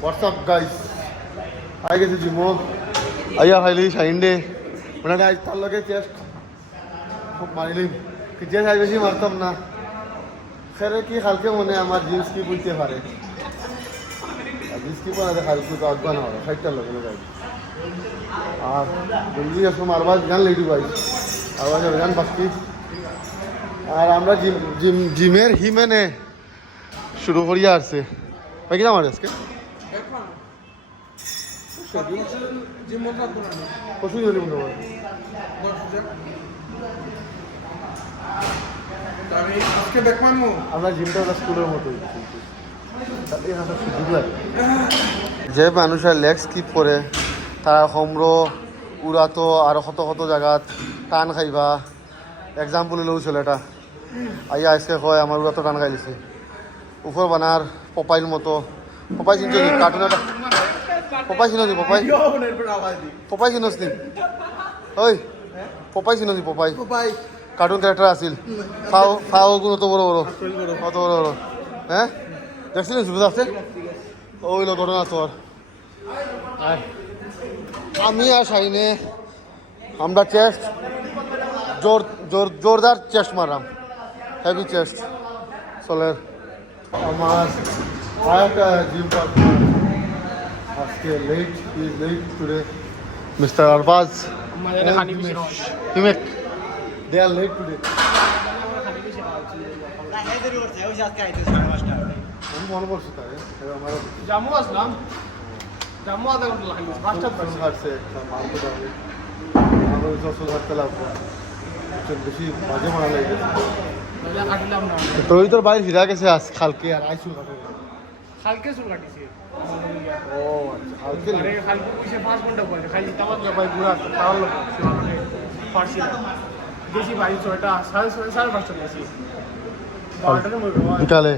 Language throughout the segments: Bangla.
হোয়াটসঅ্যাপ গাইস আই গেছি জিমো আইয়া খাইলি সাইন্ডে মানে আজ তার লগে চেস্ট খুব মারিলিম চেস্ট আজ বেশি মারতাম না সেরে কি খালকে মনে আমার জিন্স কি বুঝতে পারে জিন্স কি পরে খালকে তো আজ্ঞা না হবে সাইডটার লগে গাইস আর বললি এরকম আরবার গান লেডি গাইস আরবার গান বাকি আর আমরা জিমের হিমেনে শুরু করিয়া আসছে ভাই কিনা মারে আজকে পশু জলি মনে হয় আমরা জিমটা স্কুলের মতোই যে মানুষের লেগ স্কিপ করে তারা হোমর উড়াতো আর কত কত জায়গাত টান খাইবা এক্সাম্পল হলেও ছেলেটা আইয়া আজকে হয় আমার উড়াতো টান খাইলিছে উপর বানার পপাইল মতো পপাই চিনছ নি কার্টুনের পপাই চিনো নি পপাই পপাই চিনোস নি ওই পপাই চিনো নি পপাই কার্টুন ক্যারেক্টার আছিল ফাও ফাও গুণ অত বড় বড় অত বড় বড় হ্যাঁ দেখছিলেন সুবিধা আছে ওইলো ঘটনা তোর আর আমি আর সাইনে আমরা চেস্ট জোরদার চেস্ট মারলাম হেভি চেস্ট চলের আমার আরেকটা জিম পার্টনার আজকে লেট টুডে মিস্টার আরবাজ হিমেক দে আর লেট টুডে আমি মনে করছি তাই আমার জামু আসলাম জামু আধা ঘন্টা লাগবে ফার্স্ট ঘাটছে একটা মাংস দাঁড়িয়ে আমার যশো ঘাটতে লাগবো বেশি বাজে মারা লেগে গেছে তুই তোর বাইরে হিরা গেছে আজ খালকে আর আইসুল কাটে খালকে চুল কাটিছে ও আচ্ছা খালকে খালকে পয়সা 5 ঘন্টা পরে খালি তামাক ভাই পুরা তাওয়াল লোক ফার্সি গেছি ভাই 6টা 5:30 গেছি 12টার সময় বিকালে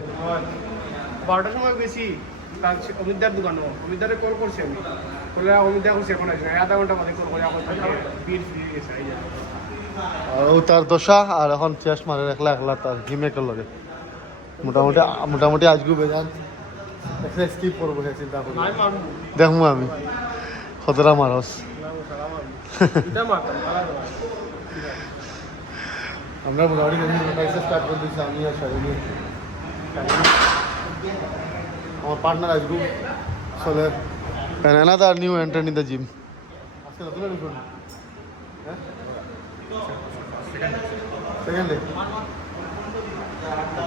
12টার সময় গেছি তার অমিতার দোকানে অমিতারে কল করছি আমি বলে অমিতা করছি এখন আসবে আধা ঘন্টা মধ্যে কল করে এখন বীর ফিরে গেছে আই যায় ও তার দশা আর এখন চেস্ট মারে একলা একলা তার হিমেকের লগে মোটামুটি আজকে বেজান একটা স্কিপ করবো সে চিন্তা করি দেখবো আমি কতটা মারস আমরা মোটামুটি স্টার্ট করে দিচ্ছি আমি আর শারীরিক আমার পার্টনার আজকে চলে another new entrant in the gym আজকে নতুন রিপোর্ট হ্যাঁ সেকেন্ড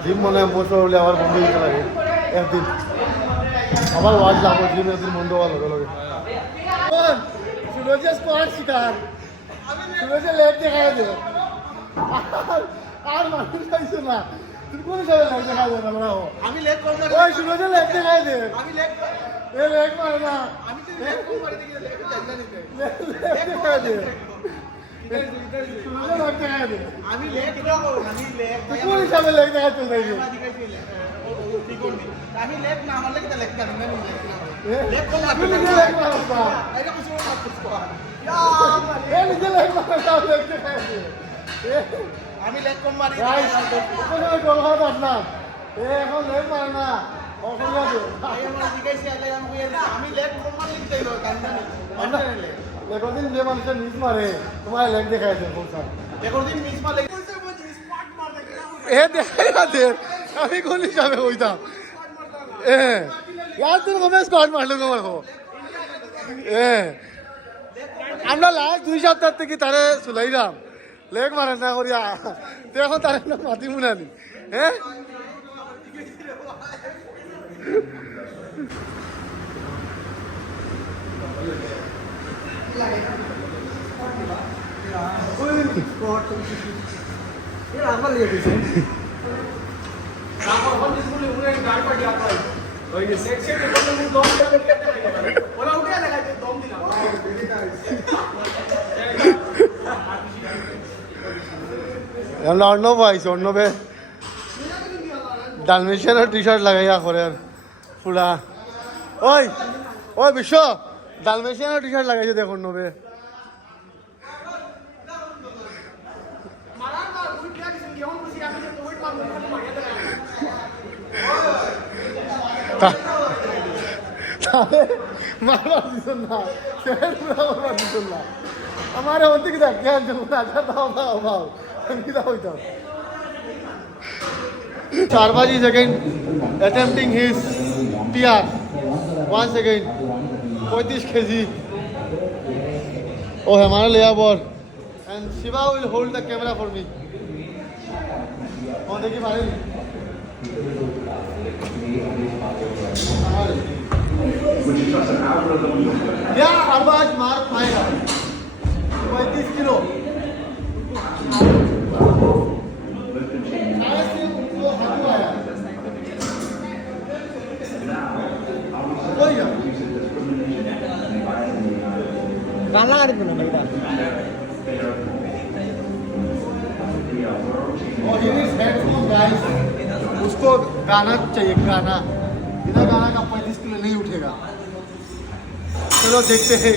জিম মনে হয় মোট হলে আবার বন্ধ হতে লাগে একদিন আবার ওয়াজ লাগবো জিম একদিন বন্ধ হওয়ার লগে লগে সুরজের স্কোয়াড শিকার সুরজের লেগ দেখায় দে আর মানুষ খাইছে না তুমি কোন হিসাবে লেগ দেখায় দে না আমি লেগ কম মারি ওই সুরজের লেগ দেখায় দে আমি লেগ এ লেগ মারে না আমি তো লেগ কম মারি দেখি লেগ জায়গা নিতে লেগ দেখায় দে আমি লেগ করব আমি লেগ কোন হিসাবে লেগ দেখায় চলে যাইবে আমি লেগ না আমার লেগ লেগ না লেগ কম মারি লেগ মারবা এটা কিছু মারছিস কো এ নিজে লেগ মারবা লেগ দেখায় দে আমি লেগ কম মারি কোন গোল হয় না এ এখন লেগ মারে না অসুবিধা দে আমার জিজ্ঞাসা আমি লেগ কম মারি দিই না কান্না নেই লেগদিন যে মানুষের নিজ মারে তোমার লেগ দেখায় দে বলছা লেগদিন মিস মারলে এ দেখাই না দে আমি কোন হিসাবে হইতাম ইয়ার তোর কবে স্কোয়াড মারলো তোমার হো আমরা লাস্ট 2 সপ্তাহ থেকে তারে চুলাইলাম লেগ মারে না করিয়া এখন তারে মাতি মুনানি হ্যাঁ আমার লিয়ে দিছে তারপর কোন স্কুলে উড়ে গাড়ি পাটি আপাই ওই যে সেকশনে কোন দম ওরা উঠে লাগাইছে দম দিলাম আমরা অর্ণব আইছে অর্ণবে ডালমেশিয়ানের টি শার্ট লাগাইয়া করে পুরা ওই ওই বিশ্ব ডালমেশিয়ানের টি শার্ট লাগাইছে দেখ অর্ণবে মারবার দিচ্ছেন না মারবার দিচ্ছেন না আমার অন্তে কি দেখ জ্ঞান জন্য অভাব আমি কি হইতাম Sarvaji is again attempting his PR once again 35 kg oh हमारा लिया ball and Shiva will hold the camera for me oh देखिए मारे क्या अरबाज मार पाएगा 35 किलो गाना गाड़ी पे ना बेटा और ये हेडफोन गाइस उसको गाना चाहिए गाना बिना गाना का 35 किलो नहीं उठेगा चलो देखते हैं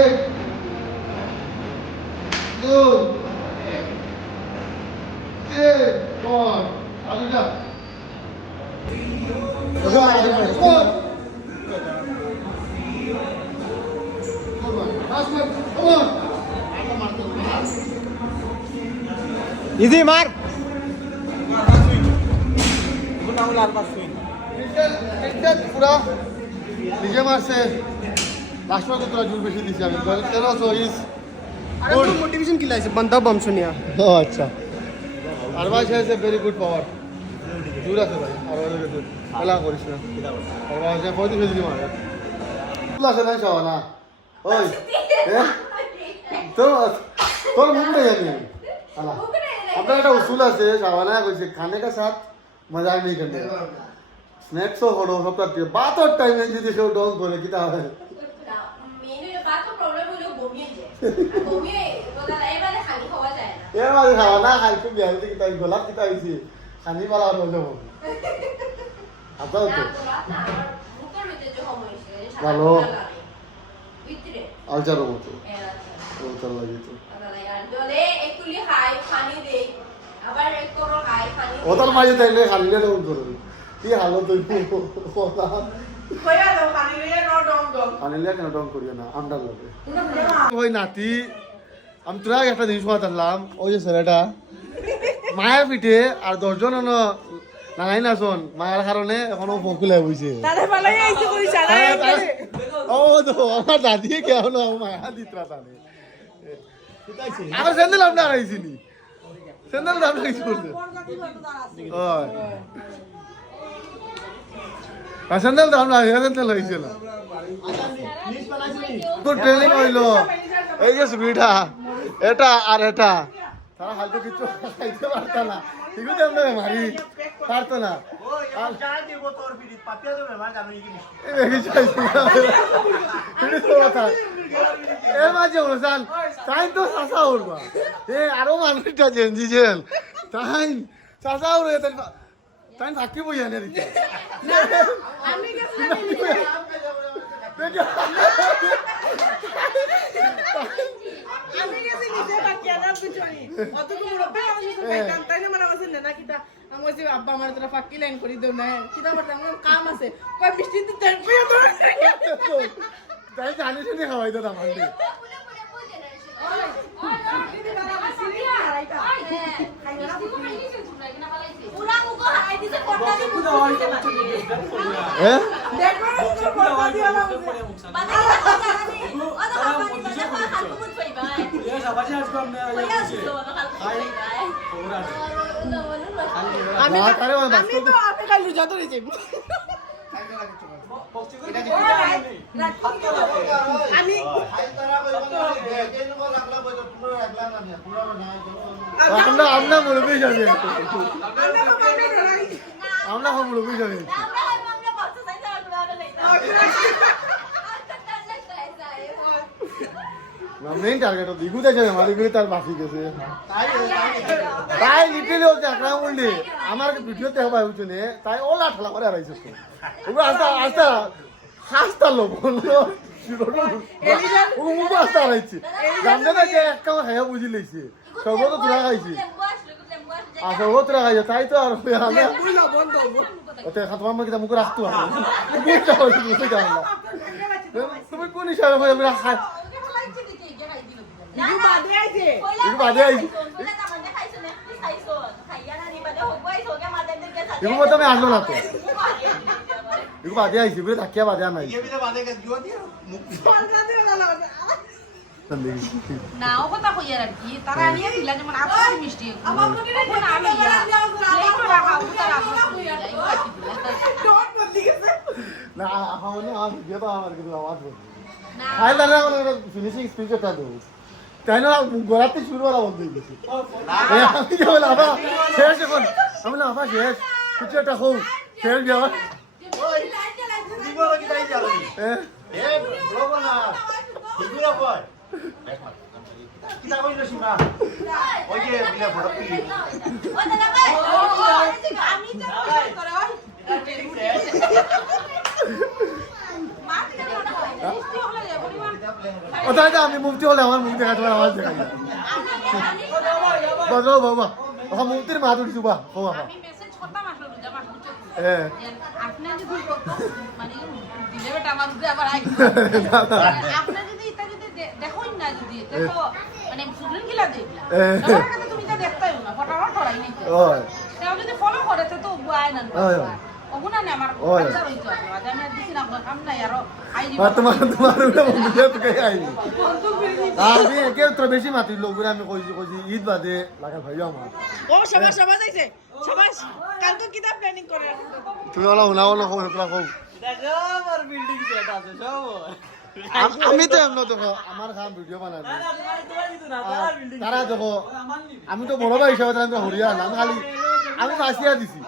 एक दो तीन और आगे जा इधी मार पूरा निजे मार से लास्ट में तो जुड़ बेशी दी जाए तेरा सो इस अरे तो मोटिवेशन किला है बंदा बम सुनिया ओह अच्छा अरबाज है से वेरी गुड पावर जुड़ा से भाई अरबाज के दूर पहला करिस ना अरबाज है बहुत ही बिजली मारे तुला से ना चावना ओए तो मुंडे जानी अला अपना একটা উসুল আছে চাওয়ানা কইছে খানে का साथ मजाक नहीं करने स्नैक्स हो सबका बात और टाइम है যদি সে ডং করে কি তা হয় মেইন বাত তো প্রবলেম হলো ঘুমিয়ে যায় ঘুমিয়ে তোলা এবারে খালি খাওয়া যায় না এর মাঝে খাওয়া না খাই খুব হেলদি কি তাই গোলাপ কি তাই হইছে খানি পালা হলো যাব আপাতত না মুখের ভিতরে যে সমস্যা ভালো। ভিতরে আলচারো মতো এরা ও চল লাগি তো দলে একটুলি খাই পানি দেই আবার এক করো খাই পানি ওটার মাঝে তাইলে খালিলে ডং করো কি হালো তুই কথা কইয়া দাও পানি নিয়ে ন ডং ডং খালিলে কেন ডং করিও না আমরা লাগে ওই নাতি আমি তোরা একটা জিনিস বলতাম ওই যে ছেলেটা মায়ের পিঠে আর 10 জন নাঙাই না শোন মায়ের কারণে এখনো বকুলে হইছে তারে পালাই আইছে কই চালাই ও তো আমার দাদি কেন মায়া দিতরা তানে আমার স্যান্ডেল আপনার আইছিনি স্যান্ডেল আপনার কিছু করছে ওই স্যান্ডেল তো আমরা স্যান্ডেল হইছিল তো ট্রেনিং হইলো এই যে সুবিধা এটা আর এটা তারা হালকা কিছু খাইতে পারতো না ঠিকই তো আমরা মারি পারতো না এর মাঝে অনুষ্ঠান তাই তো চাষা উঠবা আরো মানুষটা চেঞ্জিছেন তাই চাষা উঠে তাই থাকিব জানে দিতে আমি গেছি আমি গেছি নিজে বাকি আনার পিছনে অতটুকু মুরব্বি আমি তো পাইতাম তাই না মানে আছে না কিটা আমি বলছি আব্বা আমার তোরা ফাঁকি লাইন করে দেও না কিটা বলতাম আমার কাম আছে কই মিষ্টি দিতে পেয়ে তো তাই জানি শুনে খাওয়াই তো আমার পুরা মুখ হারাই দিছে কোটা দি মুখ হ্যাঁ দেখো তোর কথা দিয়া না বাদা জানি ও তো বাবা বাদা হাত মুখ কই ভাই ये सबाजी आज को हमने কইয়া ছিল বাবা কাল ভাই আমি বাবা করে বাবা আমি তো আপনি কাল রোজা ধরে যাই আমি আমরা মুরব্বী যাবে আমরা বাবা ধরাই আমরা মুরব্বী যাবে আমরা বাচ্চা চাইতে আর পুরা নেই মেইন টার্গেট দিগু দেখে মারি করে তার বাকি গেছে তাই লিটিল ও দেখলাম বললি আমার ভিডিওতে হবে বুঝুনে তাই ওলা ঠেলা করে আইছে তো ওগুলো আস্তা আস্তা হাসতা লোক বললো ও মুখ আস্তা আইছে জানতে না যে এক কামা খাইয়া বুঝি লইছে সব তো তোরা খাইছি আচ্ছা ও তোরা খাইছে তাই তো আর আমি ওতে খাতমা মে কিটা মুখ রাখতো আর তুমি কোন হিসাবে আমরা খাই ইগু বাদে আইছে 이거 맞아 이거 이거 뭐 때문에 안 놀았어 이거 맞아 이거 왜 닦여 맞아 안 나 이거 পালগাতে ভালো নাও কথা কই আর কি তারা আনিয়ে দিলা যেমন আপনি মিষ্টি আমার মনে নেই এখন আমি লেটো রাখা উতার আপনি ডট বদি গেছে না এখন আমি যেটা আমার কিছু আওয়াজ বলি না খাই দাঁড়া আমার ফিনিশিং স্পিচটা দেবো তাই না গোড়াতে শুরু করা বন্ধ হয়ে গেছে আমি যেমন আবার শেষ এখন আমি না আবার শেষ কিছু একটা হোক শেষ যাওয়া ও দাদা ভাই আমি তো করে ও তাই আমি মুক্তি হলে আমার মুখ দেখা তোমার আওয়াজ দেখা যায় বাবা বাবা ওখানে মুক্তির মা তুলছি বা ও বাবা আমি মেসেজ করতাম আসলে রোজা মাস বুঝছো হ্যাঁ আপনি যদি মানে দিলে বেটা আমার উপরে আবার আপনি যদি এটা যদি দেখোই না যদি দেখো মানে সুদুন কিলা দেখলা আমার কাছে তুমি তো দেখতাই না ফটাফট করাই নাই ওই তাও যদি ফলো করে তো বুয়াই না ওই ওগুনা না আমার ওই কাছে রইতো আজ আমি আর দিছি না কাম নাই আর আইজি তোমার বন্ধু তো কে আইনি আমি একে তো বেশি মাতি লোকগুলো আমি কইছি কইছি ঈদ বাদে লাগা ভাই আমার ও সবাই সবাই যাইছে সবাই কালকে কিটা প্ল্যানিং করে তুমি ওলা উনাও না কই তোরা কও সব আর বিল্ডিং সেট আছে সব আমি তো এমন দেখো আমার খাম ভিডিও বানাই তারা দেখো আমি তো বড় ভাই হিসাবে তারা হরিয়া না আমি খালি আমি মাসিয়া দিছি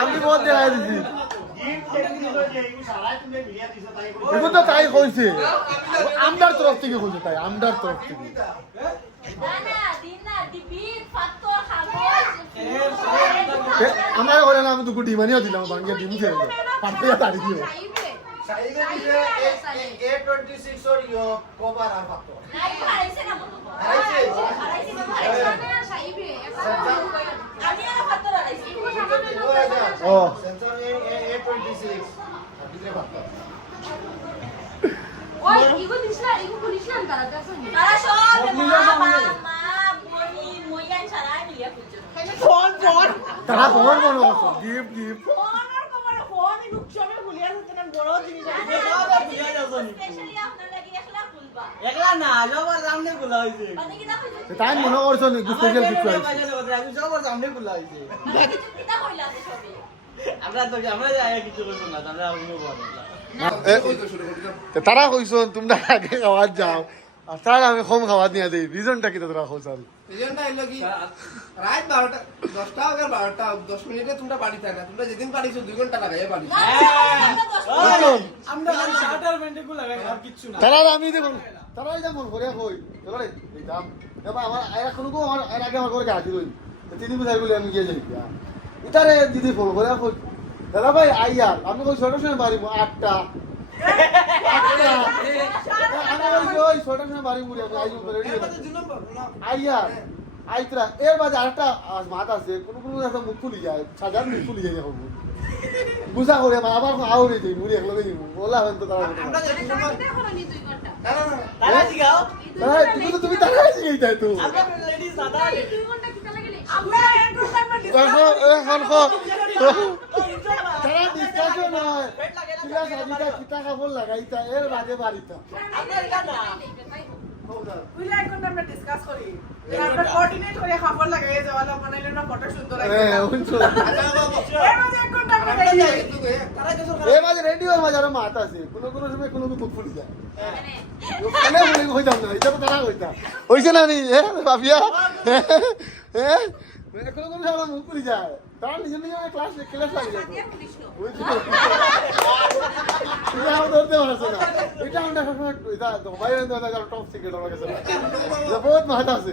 আমি বহুত দেখাই দিছি এগুলো তো তাই কইছে আমদার তরফ থেকে কইছে তাই আমদার তরফ থেকে আমার ঘরে না আমি দুটো ডিমানিও দিলাম ভাঙ্গিয়ে ডিম খেয়ে পাঠিয়ে তাড়ি দিও ও ওই ইগো দিছলা ইগো পুলিশলা তারা দেখো তারা সব মা বনি মইয়ান ছাড়াই মিলিয়া খুঁজছো ফোন ফোন তারা ফোন মনে করছো গিফট গিফট ফোন আর কোমর ফোন ইনু সবে ভুলিয়া যেতে না বড় জিনিস আছে স্পেশালি আপনার লাগি একলা খুলবা একলা না সবার সামনে খোলা হয়েছে মানে কি দেখো তাই মনে করছো স্পেশাল কিছু আছে আমি সবার সামনে খোলা হয়েছে কিটা কইলা তো সবে আমরা যাই কিছু করবো না আমরা অন্য বড় তারা কইছো তোমরা আগে খাওয়ার যাও আর তার আমি কম খাওয়ার নিয়ে দেই রিজনটা কি তোরা কইছ আর রিজনটা হলো কি রাত 12টা 10টা আগে 12টা 10 মিনিটে তোমরা বাড়ি থাকা তোমরা যেদিন পারিছো 2 ঘন্টা লাগাইয়া বাড়ি আমরা খালি শাটার বেন্ডে কো লাগাই আর কিছু না তারা আমি দেখুন তারা যেমন করে কই চলো রে এই দাম এবার আমার আয়া কোনো কো আমার আগে আমার ঘরে গাড়ি রই তিনি বুঝাই বলে আমি গিয়ে যাই এটারে দিদি ফোন করে কই দাদা ভাই আইয়া আমি কই ছোট সময় বাড়ি 8টা আমি ওই ছোট সময় বাড়ি মুড়ি আমি আইজু রেডি আইয়া আইতরা এর বাজে আরেকটা মাত আছে কোনো কোনো একটা মুখ ফুলি যায় সাজার মুখ ফুলি যায় এখন বুঝা করে আবার আউরে দেই মুড়ি একলা দেই বলা হন তো তারা আমরা যে দেখো না 2 ঘন্টা তারা জিগাও তুমি তারা শিখাই যাই তো আমরা লেডি সাদা 2 ঘন্টা কিটা লাগলে আমরা এক ঘন্টা পর এখন তারা ডিসকাশন হয় কিলা সাজিটা কিতা কাপড় লাগাইতা এর বাজে বাড়িতা আমরা এটা না বুঝলা এক ঘন্টা আমরা ডিসকাস করি আমরা কোঅর্ডিনেট করে খবর লাগাই যাওয়ালা বানাইলে না ফটো সুন্দর আইছে হ্যাঁ উনছো এর মাঝে এক ঘন্টা আমরা যাই তারা যে এ মাঝে রেডি হয়ে মাঝে আরো মাত আছে কোনো কোনো সময় কোনো মুখ ফুলি যায় ওখানে মুড়ি হইতাম না এটা তো তারা হইতা হইছে না নি বাপিয়া এখনো কোনো সারা মুখ করে যায় তার নিজে নিজে ক্লাস ক্লাস লাগে যায় এটা আমার ধরতে পারছে না এটা আমরা সবসময় এটা বাইরে টপ সিক্রেট আমার কাছে বহুত মাথা আছে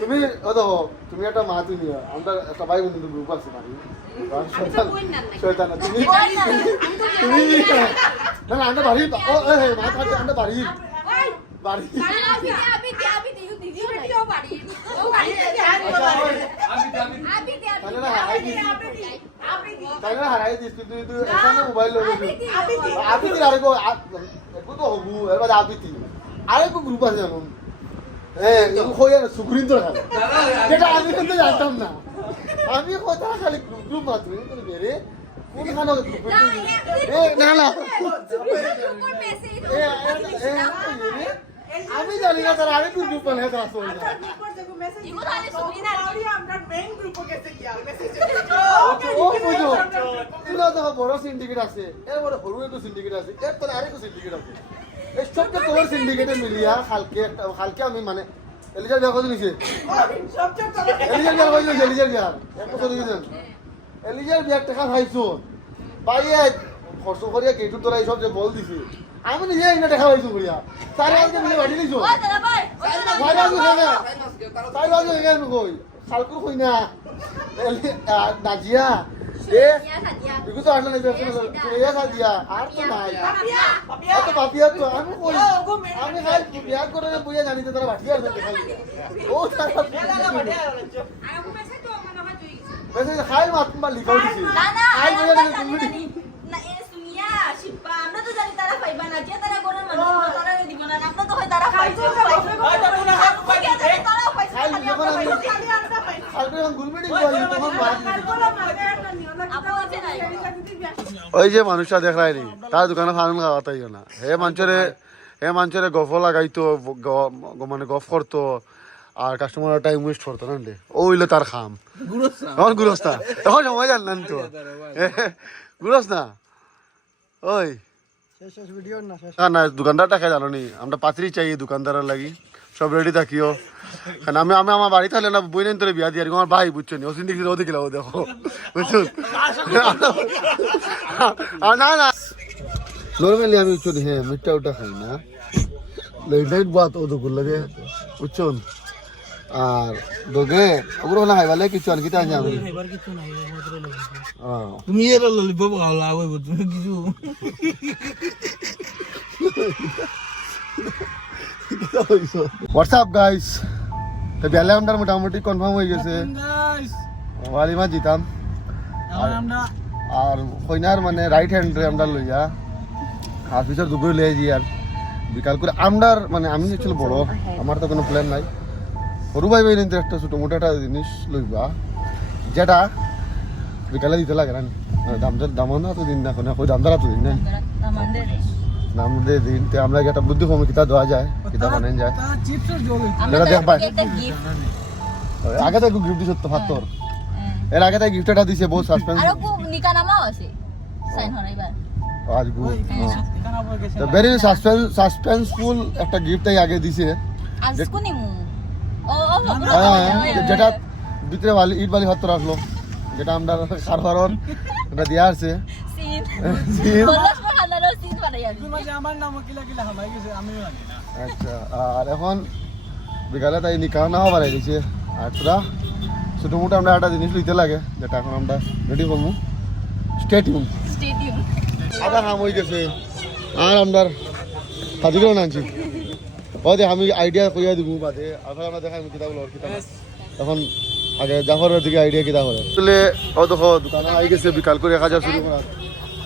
তুমি ও দেখো তুমি একটা মা তুমি আমরা একটা ভাই বন্ধু গ্রুপ আছে মানে শয়তান তুমি তুমি না না আমরা বাড়ি ও মা থাকে আমরা বাড়ি বাড়ি তাই না হারাই দিস তুই তুই এখানে মোবাইল লগে আপি দিল আরেকো একো তো হবু এবার আপি দিল আরেকো গ্রুপ আছে জানো এগো কইয়া সুগ্রিন তো খাবে যেটা আমি কিন্তু জানতাম না আমি কথা খালি গ্রুপ মাত্র কিন্তু বেরে কোন খানো গ্রুপ না না আমি জানি না তারা আরেকো গ্রুপ বানায় তারা আসল না ও বুঝো তুলা তো বড় সিন্ডিকেট আছে এর বড় হরু একটু সিন্ডিকেট আছে এর তো আরেকো সিন্ডিকেট আছে এই সবটা তোর সিন্ডিকেটে মিলিয়া কালকে আমি মানে এলিজার বিয়া কত নিছে এলিজার বিয়া কত নিছে এলিজার বিয়া কত নিছে এলিজার বিয়া টাকা খাইছো বাইয়ে খরচ করিয়া গেটু তোরা এইসব যে বল দিছি আমি নিজে এনে টাকা পাইছো করিয়া তার আজকে মিলে বাড়ি দিছো তাই বাজু হেগে কই খালকুর কই না নাজিয়া এ বিকু তো আসলে না বিয়া সাদিয়া আর তো নাই এত বাপিয়া তো আমি কই আমি খাই বিয়া করে বইয়া জানি তো তারা বাটি আর দেখা ও তারা বেশি খাই মাত মা লিখাও দিছি আই বইয়া তুমি না এ সুনিয়া শিপা আমরা তো জানি তারা পাইবা না যে তারা গরের মানুষ তারা দিব না আমরা তো হয় তারা পাইছে তারা পাইছে খালি আমরা পাইছি আলবে গুলমিডি কই তখন বাদ আপু আছে না ওই যে মানুষটা দেখায় নি তার দোকানে ফানুন খাওয়াতাই না হে মানুষের গফ লাগাইতো মানে গফ করতো আর কাস্টমার টাইম ওয়েস্ট করতো না ও হইলো তার খাম এখন গুরস না এখন সময় জানলেন তো গুরস না ওই না দোকানদার টাকা জানো নি আমরা পাত্রী চাই দোকানদারের লাগি সব রেডি থাকিও কারণ আমি আমার বাড়ি থাকলে না বই নেন তোরে বিয়া দিয়ে আমার ভাই বুঝছো নি ওসিন দেখি ওদিকে লাও দেখো বুঝছো না না নর্মালি আমি বুঝছো হ্যাঁ মিঠা ওটা খাই না লেট নাইট বাত ও দুপুর লাগে বুঝছো আর দোগে ওগুলো না খাইবালে কিছু আর কিতা আনি আমি তুমি এর ললিপপ খাওয়া হইব তুমি কিছু হোয়াটসঅ্যাপ গাইস তো বেলা আমটার মোটামুটি কনফার্ম হয়ে গেছে ওয়ালিমা জিতাম আর কইনার মানে রাইট হ্যান্ড আমরা লইয়া হাফিসের দুপুরে লইয়া যাই আর বিকাল করে আমরার মানে আমি ছিল বড় আমার তো কোনো প্ল্যান নাই সরু ভাই ভাই নিতে একটা ছোটো মোটো একটা জিনিস লইবা যেটা বিকালে দিতে লাগে না দাম না তো দিন না ওই দামদারা তো দিন না দাম দিয়ে দিন তো আমরা একটা বুদ্ধি কমে কিতা দেওয়া যায় কিতা বানান যায় যেটা দেখ পাই আগে তো গিফট দিছ তো ফাতর এর আগে তো গিফটটা দিছে বহুত সাসপেন্স আর কো নিকা নামাও আছে সাইন হন এবার আজ গো তো ভেরি সাসপেন্সফুল একটা গিফট আগে দিছে আজকো নিমু ও যেটা ভিতরে বালি ইট বালি হাত রাখলো যেটা আমরা কারবার এটা দেয়া আছে সিন বলছ হাজারো সিন বানাই আমি আমার নাম কিলা হামাই গেছে আমিও জানি না আচ্ছা আর এখন বিকালে তাই নিকাহ না হবার দিছে আর তোরা ছোটো মোটো আমরা একটা জিনিস লইতে লাগে যেটা এখন আমরা রেডি করবো স্টেডিয়াম আধা কাম হয়ে গেছে আর আমরা সাজিকেও নানছি ও দেখ আমি আইডিয়া কইয়া দিব বাদে এখন আমরা দেখাই কিতাবগুলো কিতাব এখন আগে জাফরের দিকে আইডিয়া কিতা করে আসলে ও দেখো দোকানে আই গেছে বিকাল করে 1000 শুরু করা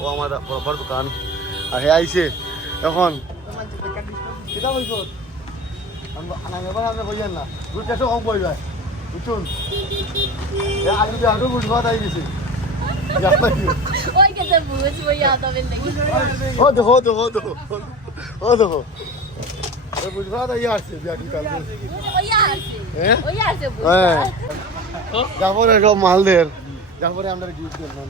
ও আমার বরাবর দোকান আর হে আইছে এখন কিতা বলছো আমি এবার আমরা কইয়ান না দুই টাকা কম পড়ে যায় বুঝুন এ আগে যে আটো বুঝবা তাই গেছে ওই কেতে বুঝ বইয়া তবে দেখি ও দেখো ও দেখো এ বুঝবা তাই আসছে বিয়া কি কাল ওই আছে বুঝ জাফরে সব মালদের জাফরে আমরা গিফট দিলাম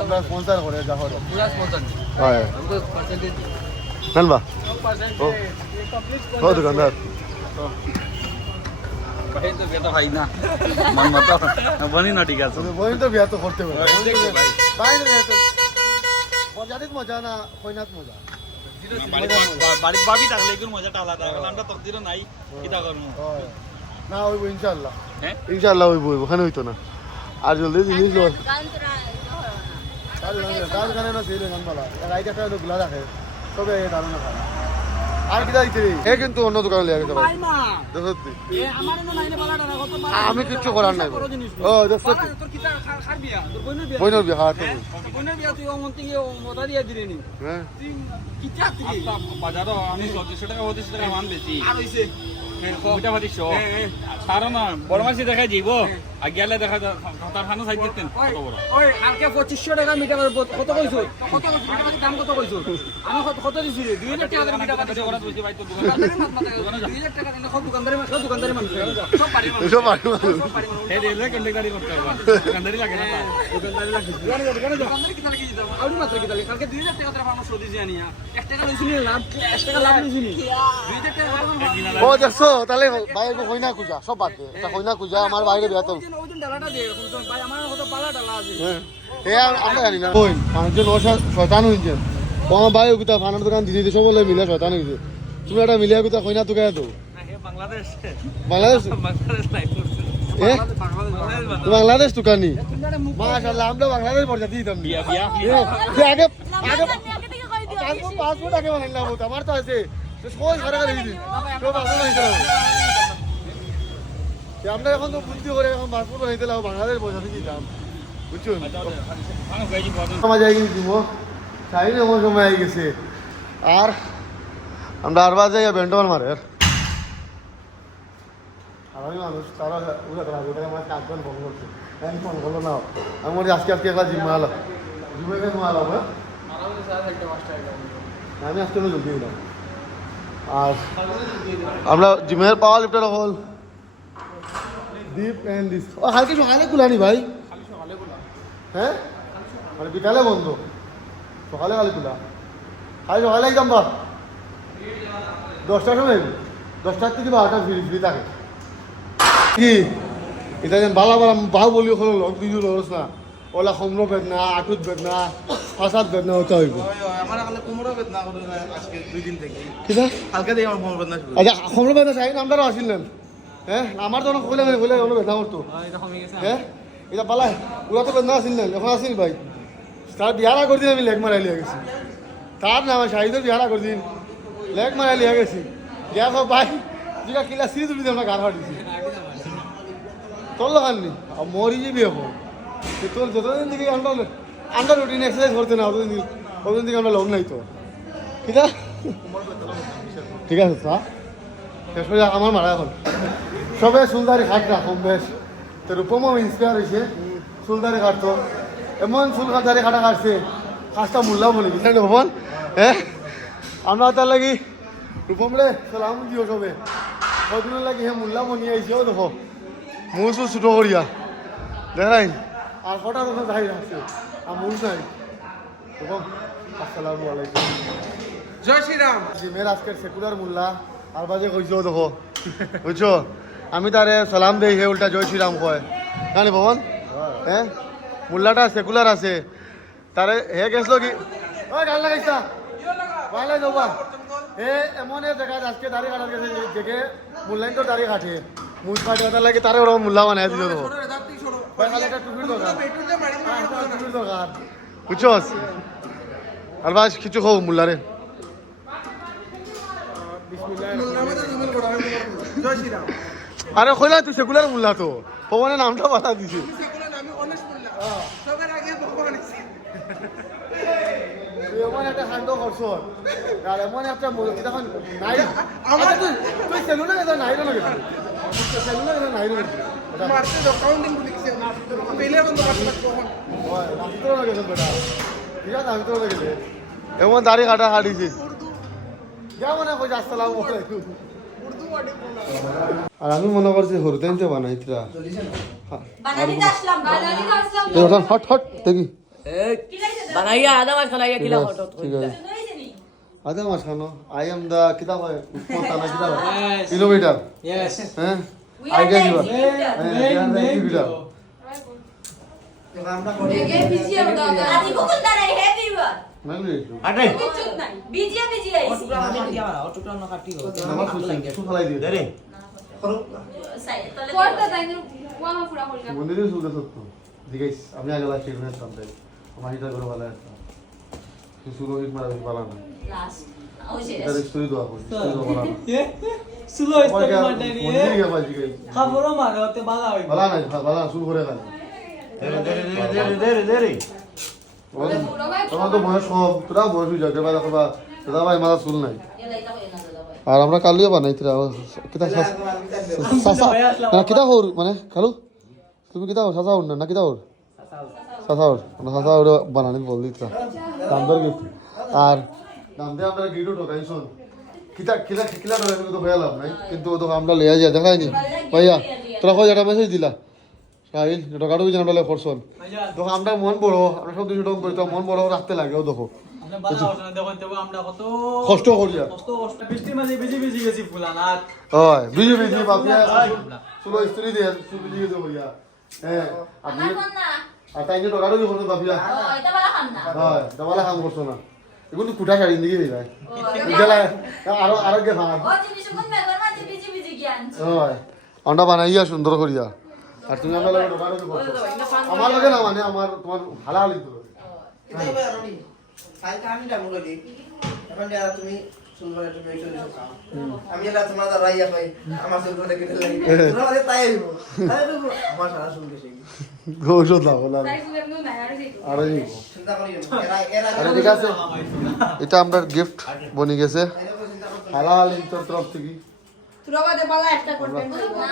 আমরা স্পন্সর করে জাফরে পুরা স্পন্সর হ্যাঁ हमको परसेंटेज नलबा ओ दो दुकानदार ভাই তো বেটা ভাই না মন মতো বনি না ঠিক আছে বোন তো বিয়া তো করতে পারে বাইরে মজাদিত মজা না কইনাত মজা বাড়ির ভাবি থাকলে একটু মজাটা আলাদা এখন আমরা তকদিরও নাই কিতা করবো না ওইব ইনশাআল্লাহ হ্যাঁ ইনশাআল্লাহ ওইব ওখানে হইতো না আর জলদি জিনিস গান তোরা গান গানে না সেই গান বলা রাইট একটা তো গুলা রাখে তবে এ দারুণ না খায় আর কি দাইতে এ কিন্তু অন্য দোকানে লিয়ে গেছে ভাই দেখো আমি কিচ্ছু করার নাই ও দেখো বইনের বিয়া হাতে হ্যাঁ বাজারও আমি 1400 টাকা 25 টাকা মান বেশি আর হইছে ওইটা ভাতি শো ছাড়ো না বড় মাছি দেখা যাইব আর গেলে দেখা তার খানো সাইজ দিতেন কত বড় ওই কালকে 2500 টাকা মিটার কত কইছো কত মিটার দাম কত কইছো আমি কত দিছি রে 2000 টাকা মিটার কত ওরা বুঝি ভাই তো 2000 টাকা দিলে সব দোকানদারে মানুষ সব পারি মানুষ এসব পারি সব পারি মানুষ এই রেলওয়ে কন্ট্রাক্টরি করতে হবে দোকানদারি লাগে না দোকানদারে লাগে দোকানদারে কি তালে কি দাও আউরি মাত্র কি তালে কালকে 2000 টাকা তোরা মানুষ সদি জানিয়া 1 টাকা লইছিনি লাভ 1 টাকা লাভ লইছিনি 2000 টাকা ও দেখছো তাহলে ভাই কইনা কুজা সব বাদ দে এটা কইনা কুজা আমার বাইরে বিয়া তো ওইদিন ডালাটা দিয়ে এরকম ভাই আমার কত পালা ডালা আছে এ আমরা জানি না কই মানুষজন ওর শয়তান হইছে তোমার ভাই ওগুতা ফানার দোকান দিদি সব বলে মিলে শয়তান হইছে তুমি একটা মিলিয়া গুতা কইনা তো গায় তো বাংলাদেশ বাংলাদেশ লাইফ করছে এ বাংলাদেশ দোকানি মাশাআল্লাহ আমরা বাংলাদেশ পর্যাতি দিতাম বিয়া বিয়া আগে আগে আগে থেকে কই দিও পাসপোর্ট আগে বানাইলাম আমার তো আছে কই সরকার দিদি তো পাসপোর্ট বানাইলাম আমরা এখন তো বুদ্ধি করে এখন পাসপোর্ট বানাইতে লাও বাংলাদেশ পর্যাতি দিতাম বুঝছো সময় যাই কিন্তু চাই না আমার সময় আই গেছে আর আমরা আর বাজে বেন্টন মারে আমি মানুষ তারা আমার কাজজন ফোন করছে আমি ফোন করলো না আমার আজকে একটা জিম্মা আলো জিম্মা জিম্মা আলো হ্যাঁ আমি আজকে জলদি দিলাম আর আমরা জিমের পাওয়ার লিফটার হল ডিপ অ্যান্ড দিস ও হালকা সকালে খুলানি ভাই হ্যাঁ মানে বিকালে বন্ধ সকালে খালি খোলা খালি সকালে একদম বা 10টার সময় 10টার থেকে 12টা ফ্রি থাকে কি এটা যেন বালা বালা বাহু বলি হলো লগ দিজু লস না ওলা সমর বেদনা আটুত বেদনা ফাসাদ বেদনা হতে হইব আমার কাছে কোমরও বেদনা করে না আজকে 2 দিন থেকে কিনা কালকে থেকে আমার কোমর বেদনা শুরু আচ্ছা সমর বেদনা চাই নামদারও আসিলেন হ্যাঁ আমার তো কইলে কইলে কোনো বেদনা করতো হ্যাঁ এটা পালা ওরা তো বেদনা আসিলেন এখন আসিল ভাই তার বিহারা করে দিন আমি লেগ মারাই লিয়ে গেছি তার নাম শাহিদের বিহারা করে দিন লেগ মারাই লিয়ে গেছি গিয়া ভাই যেটা কিলা সিরি তুলি আমরা গাড় হাঁটিছি তোর লাগাননি আর মরি যাবি এখন তোর যতদিন থেকে আন্ডার রুটিন এক্সারসাইজ করতে না অতদিন থেকে আমরা লগ নাই তো ঠিক আছে ঠিক আছে তা শেষ হয়ে যাক আমার মারা এখন সবে সুলদারি খাট না কম বেশ তো রূপমও ইন্সপায়ার হয়েছে সুলদারি কাটতো এমন সুলদারি খাটা কাটছে কাজটা মূল্যাও বলে কি জানি ভবন হ্যাঁ আমরা তার লাগি রূপম রে সালাম দিও সবে কদিনের লাগি হ্যাঁ মূল্যাও নিয়ে আইসিও দেখো মুখ ছোটো করিয়া দেখাই আর কটা কথা যাই রাখছে আর মুখ নাই রূপম আসসালামু আলাইকুম জয় শ্রীরাম জিমের আজকের সেকুলার মোল্লা আর বাজে কইছো দেখো বুঝছো আমি তারে সালাম দেই হে উল্টা জয় শ্রীরাম কয় জানি ভবন হ্যাঁ মোল্লাটা সেকুলার আছে তারে হে গেছিল কি ওই গাল লাগাইছা ভালো যাবা হে এমন জায়গা আজকে দাড়ি কাটার গেছে দেখে মোল্লাইন তো দাড়ি কাটে মুখ কাটে তার লাগে তারে ওরা মোল্লা বানাই দিল দেখো টুপির দরকার বুঝছস আর বাস কিছু খাও মোল্লারে জয় শ্রীরাম আরে কইলা তুই সেকুলার মোল্লা তো ভগবানের নামটা বাতা দিছে আমি অনেশ বললাম সবার আগে ভগবান আছে তুই এমন একটা কাণ্ড করছ আর এমন একটা তখন নাই আমার তুই সেলুনে গেছে নাই না গেছে সেলুনে গেছে নাই না গেছে মারতে দাও কাউন্টিং বলে কিছু পেলে বন্ধ করতে কখন আমি তো গেছে বেটা ঠিক আছে আমি তো গেছে এমন দাড়ি কাটা কাটিছে যা মনে কই আসসালামু আলাইকুম আর আমি মনে করছি হরুতেন যে বানাইতরা বানানিতে আসলাম হট হট দেখি বানাইয়া আদা মাছ খালাইয়া কিলা হট ঠিক আছে আদা মাছ খানো আই এম দা কিতাব হয় উৎপত্তা না কিতাব কিলোমিটার ইয়েস হ্যাঁ We are আইডিয়া the দিবা executor. এগে বিজি আর দাও আদি কুকুর দাঁড়াই হে দিবা নাকি আটে কিছু নাই বিজিয়া আইছি আমার সুসু ফলাই দিও দে রে তলে কোনটা তাইনে ওয়ামা পুরা হল না মন্দিরে সুদে সত্য দিগাইস আমি আগে লাস্ট এর মেস সামনে আমার হিটা করে ভালো আছে সুসু রোহিত মারা ভালো না লাস্ট ও শেষ এটা স্টোরি দোয়া করি স্টোরি দোয়া ভালো না স্লো স্টেপ মারতে নিয়ে মন্দিরে গিয়ে বাজি গাই খাবরও মারে ওতে বালা হইব ভালো না ভালো না শুরু করে গেল দে রে তোমার তো বয়স কম তোরা বয়স হয়ে যাবে বাবা বাবা দাদা ভাই মারা শুন নাই এলাই তাও এনা দাদা আর আমরা কালিও বানাই তোরা কিতা সাসা না কিতা হর মানে খালু তুমি কিতা হর সাসা হর না কিতা হর সাসা হর না সাসা হর বানানি বল দিতা দামদার গিফট আর দাম দিয়ে আমরা গিফট ঢোকাই শুন কিতা কিলা কিলা ধরে তো ভাইলাম নাই কিন্তু তো আমরা লইয়া যা দেখাইনি ভাইয়া তোরা কই একটা মেসেজ দিলা সাহিল ঢোকাটো কি জানা করছন দেখো আমরা মন বড় আমরা সব দুশো টাকা করি তো মন বড় রাখতে লাগেও দেখো আমরা বালা হচ্ছে দেখুন তো আমরা কত কষ্ট করিয়া কষ্ট বৃষ্টির মাঝে ভিজি ভিজি গেছি ফুলানাত হয় বিজি বিজি বাপিয়া চলো স্ত্রী দিয়ে চুপ বিজি গেছে ভাইয়া হ্যাঁ আপনি আমার ফোন না আর তাই যে ঢোকাটো কি করছেন বাপিয়া ও এটা বালা খান না হয় দাবালা কাম করছো না এগুলো কুটা শাড়ি দিকে দিলাই গেলা আরো গে ভাঙা ও জিনিস কোন মেঘর মাঝে বিজি বিজি জ্ঞান হয় আমরা বানাইয়া সুন্দর করিয়া আর তুমি আমার লগে ঢোকাটো কি করছো আমার লগে না মানে আমার তোমার হালাহালি তো আমি এলা তোমার রাইয়া পাই আমার চুল করে কেটে লাগি তোরা আমাদের তাই আইব আমার সারা চুল কেটে ঔষধ লাভ লাভ তাই সুদের নো নাই আর কি আর এই চিন্তা করি এরা এরা আরে ঠিক আছে এটা আমরা গিফট বনি গেছে হালাহালি তোর তরফ থেকে তোরা বাদে বালা একটা করবেন